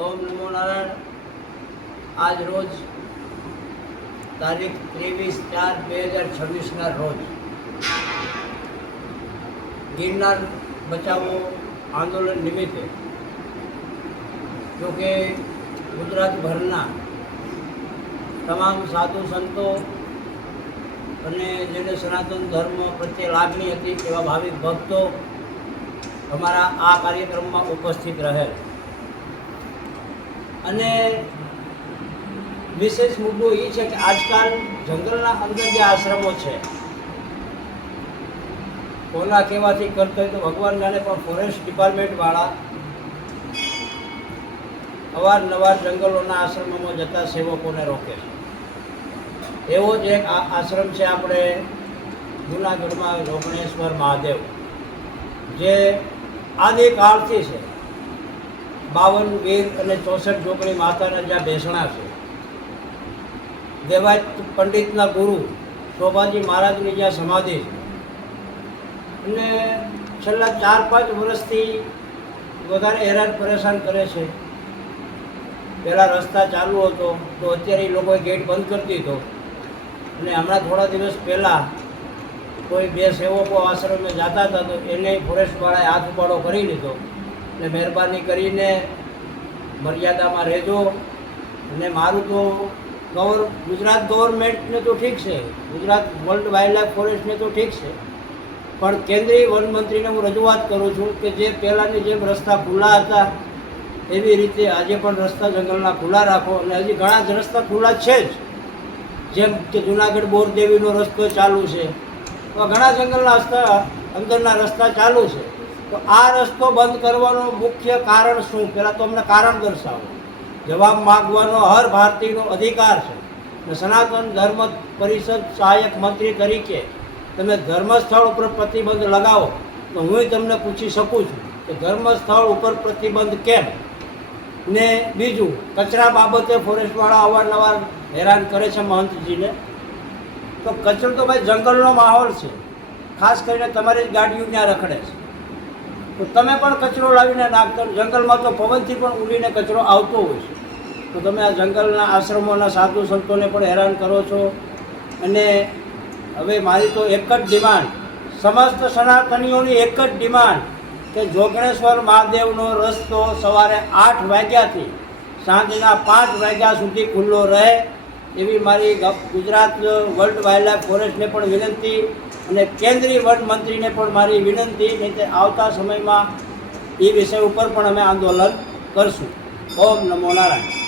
ઓમ નમો નારાયણ. આજ રોજ તારીખ 23/4/2026 રોજ ગિરનાર બચાવો આંદોલન નિમિત્તે જોકે ગુજરાતભરના તમામ સાધુ સંતો અને જેને સનાતન ધર્મ પ્રત્યે લાગણી હતી એવા ભાવિક ભક્તો અમારા આ કાર્યક્રમમાં ઉપસ્થિત રહે અને વિશેષ મુદ્દો એ છે કે આજકાલ જંગલના અંદર જે આશ્રમો છે કોના કહેવાથી કરતો હોય તો ભગવાન જાણે, પણ ફોરેસ્ટ ડિપાર્ટમેન્ટવાળા અવારનવાર જંગલોના આશ્રમોમાં જતા સેવકોને રોકે છે. એવો જ એક આશ્રમ છે આપણે જૂનાગઢમાં રોગણેશ્વર મહાદેવ, જે આદિકાળથી છે. 52 વીર અને 64 જોગણી માતાના જ્યાં બેસણા છે. દેવાય પંડિતના ગુરુ શોભાજી મહારાજની જ્યાં સમાધિ છે. અને છેલ્લા 4-5 વર્ષથી વધારે હેરાન પરેશાન કરે છે. પહેલાં રસ્તા ચાલુ હતો તો અત્યારે એ લોકોએ ગેટ બંધ કરી દીધો અને હમણાં થોડા દિવસ પહેલાં કોઈ 2 સેવકો આશ્રમે જતા હતા તો એને ફોરેસ્ટવાળાએ હાથ ઉપાડો કરી લીધો. એટલે મહેરબાની કરીને મર્યાદામાં રહેજો. અને મારું તો ગુજરાત ગવર્મેન્ટને તો ઠીક છે, ગુજરાત વર્લ્ડ વાઇલ્ડ ફોરેસ્ટને તો ઠીક છે, પણ કેન્દ્રીય વન મંત્રીને હું રજૂઆત કરું છું કે જે પહેલાંની જેમ રસ્તા ખુલ્લા હતા એવી રીતે આજે પણ રસ્તા જંગલના ખુલ્લા રાખો. અને હજી ઘણા જ રસ્તા ખુલ્લા છે જ, જેમ કે જૂનાગઢ બોરદેવીનો રસ્તો ચાલુ છે, તો ઘણા જંગલના રસ્તા અંદરના રસ્તા ચાલુ છે. તો આ રસ્તો બંધ કરવાનું મુખ્ય કારણ શું? પહેલાં તો અમને કારણ દર્શાવો. જવાબ માગવાનો હર ભારતીયનો અધિકાર છે. સનાતન ધર્મ પરિષદ સહાયક મંત્રી તરીકે તમે ધર્મસ્થળ ઉપર પ્રતિબંધ લગાવો તો હું તમને પૂછી શકું છું કે ધર્મસ્થળ ઉપર પ્રતિબંધ કેમ? ને બીજું, કચરા બાબતે ફોરેસ્ટવાળા અવારનવાર હેરાન કરે છે મહંતજીને. તો કચરો તો ભાઈ જંગલનો માહોલ છે, ખાસ કરીને તમારી જ ગાડીઓ ત્યાં રખડે છે, તો તમે પણ કચરો લાવીને નાખતો. જંગલમાં તો પવનથી પણ ઉડીને કચરો આવતો હોય છે. તો તમે આ જંગલના આશ્રમોના સાધુ સંતોને પણ હેરાન કરો છો. અને હવે મારી તો એક જ ડિમાન્ડ, સમસ્ત સનાતનીઓની એક જ ડિમાન્ડ કે જોગણેશ્વર મહાદેવનો રસ્તો સવારે 8 વાગ્યાથી સાંજના 5 વાગ્યા સુધી ખુલ્લો રહે એવી મારી ગુજરાત વર્લ્ડ વાઇલ્ડ ફોરેસ્ટને પણ વિનંતી અને કેન્દ્રીય વન મંત્રીને પણ મારી વિનંતી. નહીં તે આવતા સમયમાં એ વિષય ઉપર પણ અમે આંદોલન કરશું. ઓમ નમો નારાયણ.